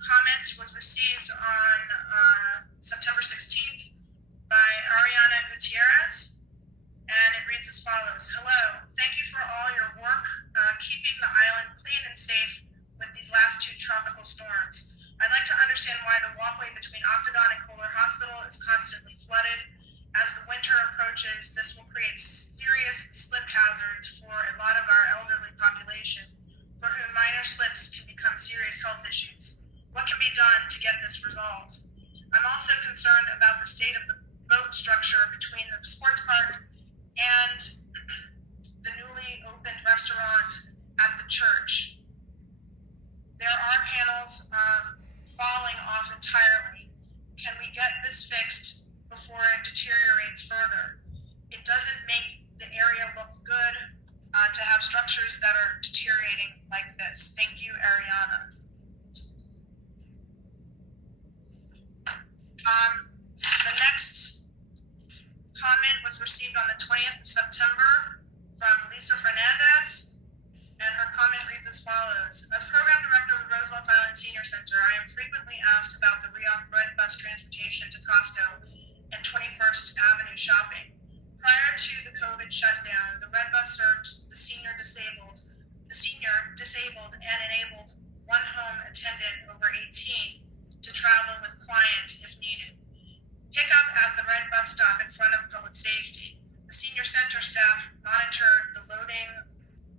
Comment was received on September 16th by Ariana Gutierrez, and it reads as follows. Hello, thank you for all your work keeping the island clean and safe with these last two tropical storms. I'd like to understand why the walkway between Octagon and Kohler Hospital is constantly flooded. As the winter approaches, this will create serious slip hazards for a lot of our elderly population, for whom minor slips can become serious health issues. What can be done to get this resolved? I'm also concerned about the state of the boat structure between the sports park and the newly opened restaurant at the church. There are panels falling off entirely. Can we get this fixed before it deteriorates further? It doesn't make the area look good to have structures that are deteriorating like this. Thank you, Ariana. The next comment was received on the 20th of September from Lisa Fernandez, and her comment reads as follows. As Program Director of the Roosevelt Island Senior Center, I am frequently asked about the RIOC Red Bus transportation to Costco and 21st Avenue shopping. Prior to the COVID shutdown, the Red Bus served the senior disabled and enabled one home attendant over 18 to travel with client if needed. Pickup at the Red Bus stop in front of public safety. The senior center staff monitored the loading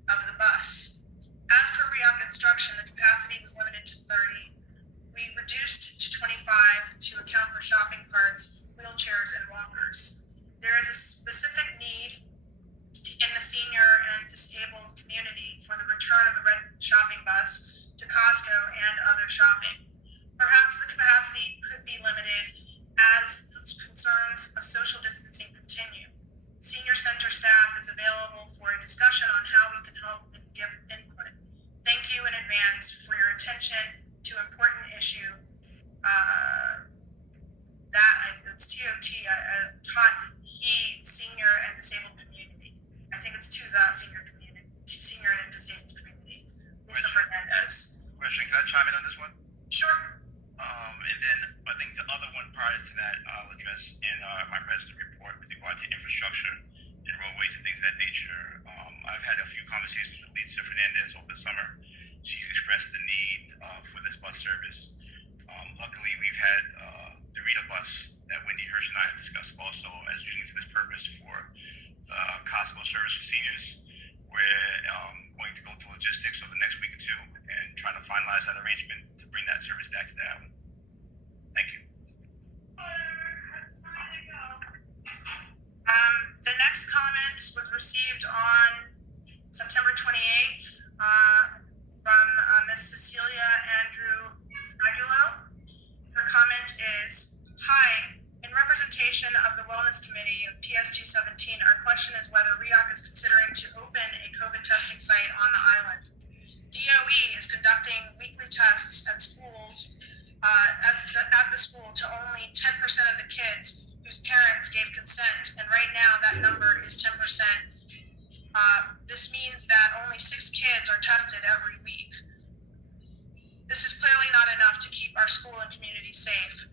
of the bus. As per RIOC instruction, the capacity was limited to 30. We reduced to 25 to account for shopping carts, wheelchairs, and walkers. There is a specific need in the senior and disabled community for the return of the red shopping bus to Costco and other shopping. Perhaps the capacity could be limited as the concerns of social distancing continue. Senior center staff is available for a discussion on how we can help and give input. Thank you in advance for your attention to important issue it's TOT, taught he, senior and disabled community. I think it's to the senior community, senior and disabled community. Lisa Fernandez. Question, can I chime in on this one? Sure. And then I think the other one prior to that I'll address in my president report with regard to infrastructure and roadways and things of that nature. I've had a few conversations with Lisa Fernandez over the summer. She's expressed the need for this bus service. Luckily, we've had the Rita bus that Wendy Hirsch and I have discussed also as using for this purpose for the Costco service for seniors. We're going to go through logistics over the next week or two and try to finalize that arrangement to bring that service back to the island. Thank you. The next comment was received on September 28th from Ms. Cecilia Andrew Aguilo. Her comment is, hi, in representation of the Wellness Committee of PS 217, our question is whether RIOC is considering to open a COVID testing site on the island. DOE is conducting weekly tests at schools, at the school to only 10% of the kids whose parents gave consent, and right now that number is 10%. This means that only 6 kids are tested every week. This is clearly not enough to keep our school and community safe.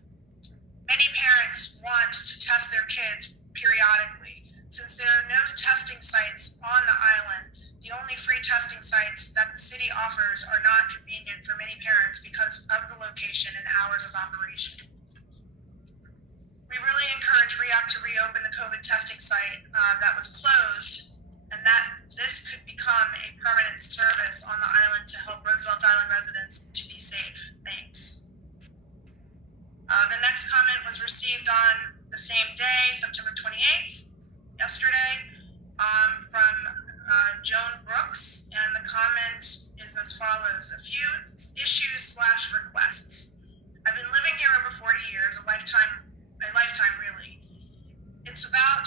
Many parents want to test their kids periodically. Since there are no testing sites on the island, the only free testing sites that the city offers are not convenient for many parents because of the location and hours of operation. We really encourage RIOC to reopen the COVID testing site that was closed, and that this could become a permanent service on the island to help Roosevelt Island residents to be safe. Thanks. The next comment was received on the same day, September 28th, yesterday, from Joan Brooks, and the comment is as follows. A few issues/requests. I've been living here over 40 years, a lifetime really. It's about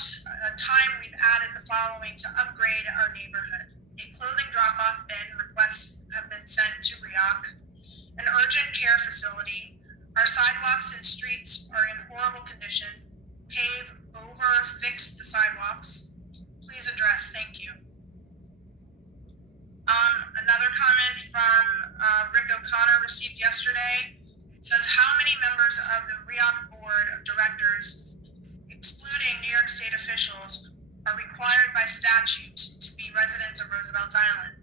time we've added the following to upgrade our neighborhood. A clothing drop-off bin, requests have been sent to RIOC. An urgent care facility. Our sidewalks and streets are in horrible condition. Pave over, fix the sidewalks. Please address, thank you. Another comment from Rick O'Connor received yesterday. It says, how many members of the RIOC Board of Directors, excluding New York State officials, are required by statute to be residents of Roosevelt Island?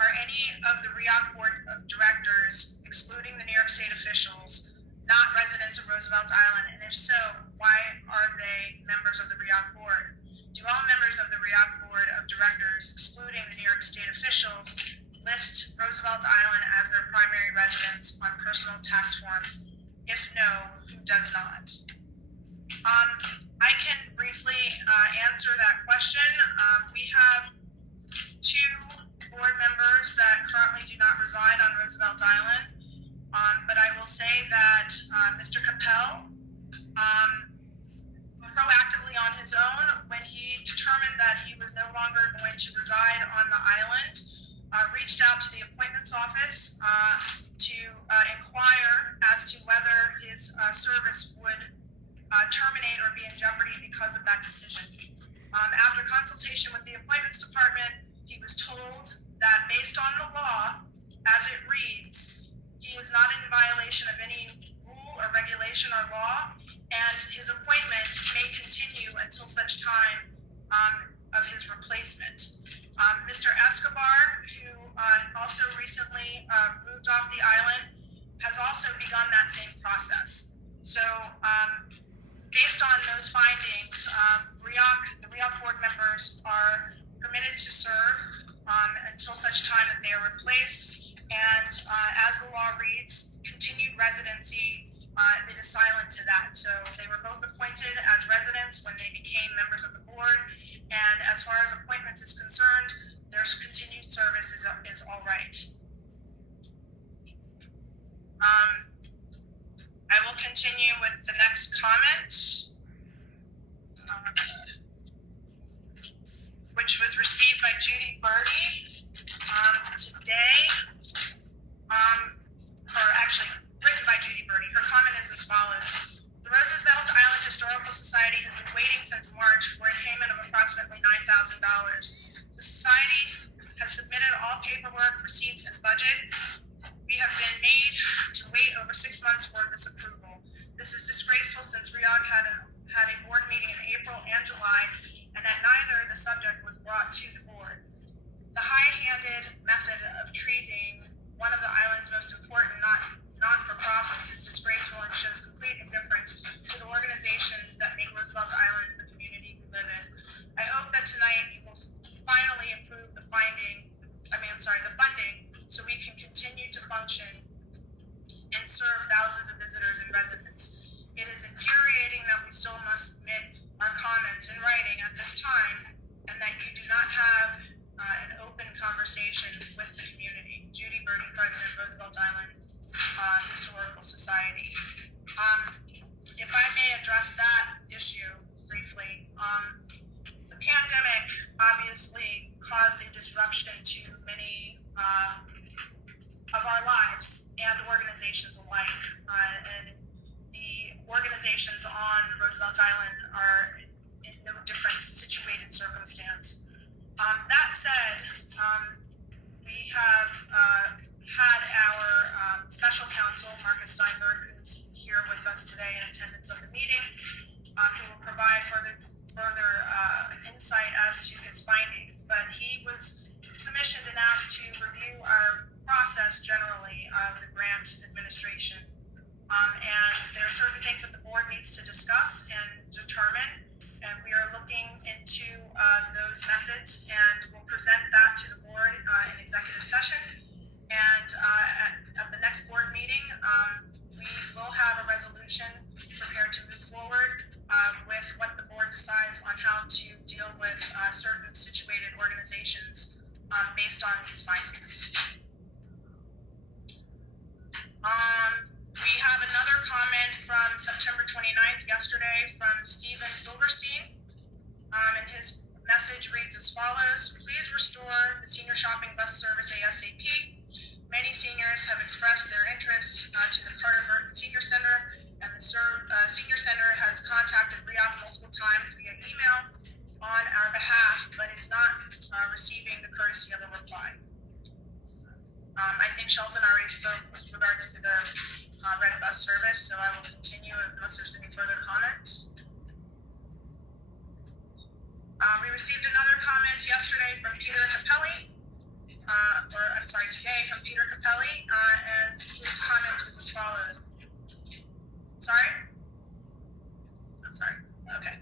Are any of the RIOC Board of Directors, excluding the New York State officials, not residents of Roosevelt Island? And if so, why are they members of the RIOC Board? Do all members of the RIOC Board of Directors, excluding the New York State officials, list Roosevelt Island as their primary residence on personal tax forms? If no, who does not? I can briefly answer that question. We have 2 board members that currently do not reside on Roosevelt Island, but I will say that Mr. Capel, proactively on his own, when he determined that he was no longer going to reside on the island, reached out to the appointments office to inquire as to whether his service would terminate or be in jeopardy because of that decision. After consultation with the appointments department, he was told that based on the law, as it reads, he is not in violation of any rule or regulation or law, and his appointment may continue until such time of his replacement. Mr. Escobar, who also recently moved off the island, has also begun that same process. So based on those findings, the RIOC board members are permitted to serve until such time that they are replaced, and as the law reads, continued residency, it is silent to that. So they were both appointed as residents when they became members of the board, and as far as appointments is concerned, their continued service is all right. I will continue with the next comment, which was received by Judy Birdie today, or actually written by Judy Birdie. Her comment is as follows. The Roosevelt Island Historical Society has been waiting since March for a payment of approximately $9,000. The Society has submitted all paperwork, receipts, and budget. We have been made to wait over 6 months for this approval. This is disgraceful since RIOC had a board meeting in April and July, and at neither the subject was brought to the board. The high-handed method of treating one of the island's most important not-for-profits is disgraceful and shows complete indifference to the organizations that make Roosevelt Island the community we live in. I hope that tonight you will finally approve the funding so we can continue to function and serve thousands of visitors and residents. It is infuriating that we still must submit our comments in writing at this time, and that you do not have an open conversation with the community. Judy Birdie, President, Roosevelt Island Historical Society. If I may address that issue briefly, the pandemic obviously caused a disruption to many of our lives and organizations alike. And the organizations on Roosevelt Island are in no different situated circumstance. That said, we have had our special counsel, Marcus Steinberg, who's here with us today in attendance of the meeting, who will provide further insight as to his findings. But he was commissioned and asked to review our process generally of the grant administration. And there are certain things that the board needs to discuss and determine, and we are looking into those methods, and we'll present that to the board in executive session. And at the next board meeting, we will have a resolution prepared to move forward with what the board decides on how to deal with certain situated organizations based on these findings. We have another comment from September 29th, yesterday, from Stephen Silverstein. And his message reads as follows. Please restore the senior shopping bus service ASAP. Many seniors have expressed their interest to the Carter Burton Senior Center, and the Senior Center has contacted RIOC multiple times via email on our behalf, but is not receiving the courtesy of a reply. I think Shelton already spoke with regards to the red bus service, so I will continue unless there's any further comment. We received another comment yesterday from Peter Capelli, today from Peter Capelli, and his comment is as follows. Sorry? I'm sorry. Okay.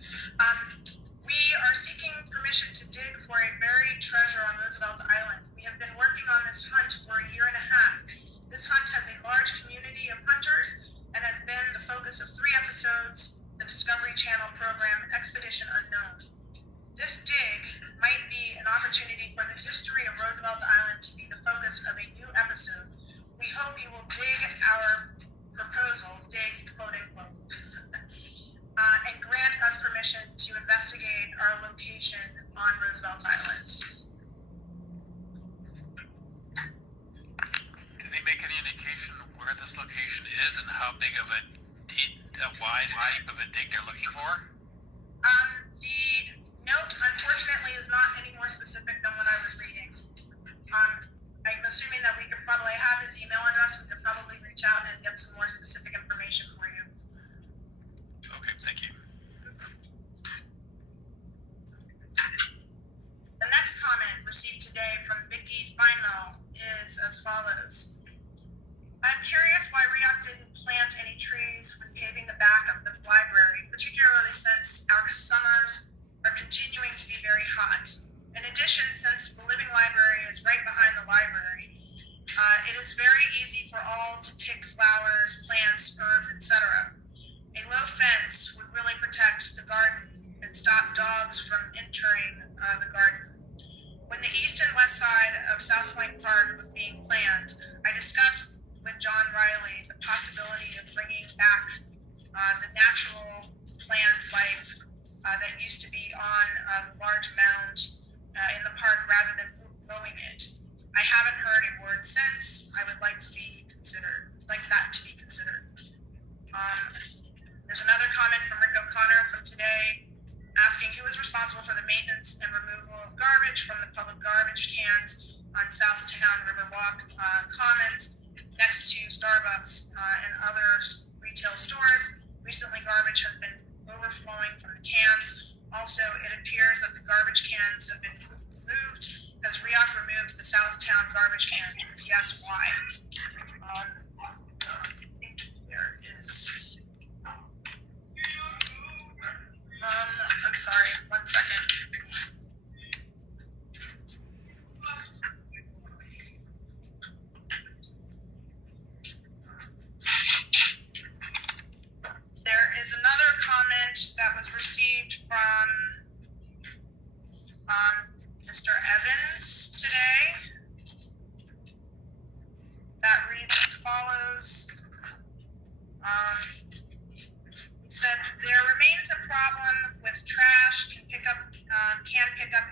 We are seeking permission to dig for a buried treasure on Roosevelt Island. We have been working on this hunt for a year and a half. This hunt has a large community of hunters and has been the focus of 3 episodes, the Discovery Channel program Expedition Unknown. This dig might be an opportunity for the history of Roosevelt Island to be the focus of a new episode. We hope you will dig our proposal, dig, quote unquote, and grant us permission to investigate our location on Roosevelt Island. Did they make any indication where this location is and how big of a wide type of a dig they're looking for? The note, unfortunately, is not any more specific than what I was reading. I'm assuming that we could probably have his email address. We could probably reach out and get some more specific information for you. Okay, thank you. The next comment received today from Vicky Feinmel is as follows. I'm curious why RIOC didn't plant any trees when paving the back of the library, particularly since our summers are continuing to be very hot. In addition, since the living library is right behind the library, it is very easy for all to pick flowers, plants, herbs, etc. A low fence would really protect the garden and stop dogs from entering the garden. When the east and west side of South Point Park was being planned, I discussed with John Riley the possibility of bringing back the natural plant life that used to be on a large mound in the park rather than mowing it. I haven't heard a word since. I would like that to be considered. There's another comment from Rick O'Connor from today asking who is responsible for the maintenance and removal of garbage from the public garbage cans on Southtown Riverwalk Commons next to Starbucks and other retail stores. Recently, garbage has been overflowing from the cans. Also, it appears that the garbage cans have been moved. Has RIOC removed the Southtown garbage cans? If yes, why? I think there is. I'm sorry, 1 second. There is another comment that was received from Mr. Evans today that reads as follows. He said, there remains a problem with trash can pick up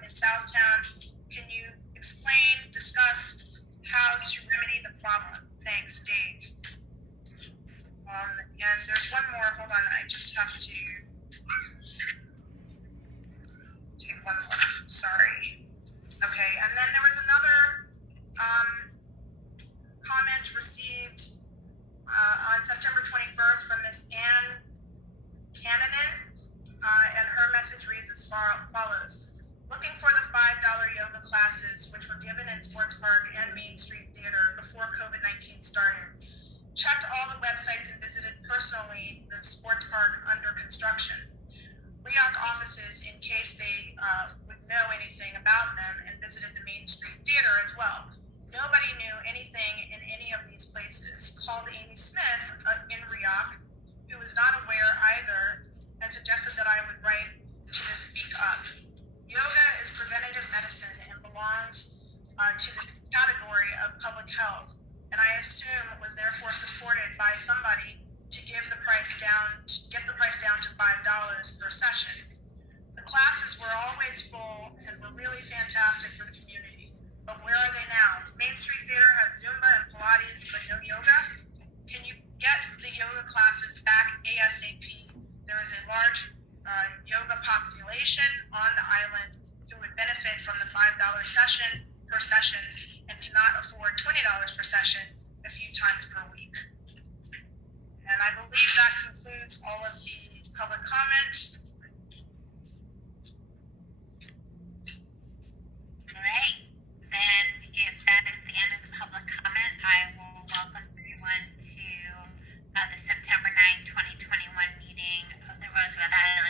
in Southtown. Can you explain, discuss how to remedy the problem? Thanks, Dave. And there's one more, hold on, I just have to take one more, sorry. Okay, and then there was another comment received on September 21st from Miss Ann Cananan, and her message reads as follows. Looking for the $5 yoga classes which were given in Sports Park and Main Street Theater before COVID-19 started. Checked all the websites and visited personally the sports park under construction. RIOC offices in case they would know anything about them, and visited the Main Street Theater as well. Nobody knew anything in any of these places. Called Amy Smith in RIOC, who was not aware either, and suggested that I would write to Speak Up. Yoga is preventative medicine and belongs to the category of public health, and I assume was therefore supported by somebody to get the price down to $5 per session. The classes were always full and were really fantastic for the community. But where are they now? Main Street Theater has Zumba and Pilates, but no yoga? Can you get the yoga classes back ASAP? There is a large yoga population on the island who would benefit from the $5 session per session and cannot afford $20 per session a few times per week. And I believe that concludes all of the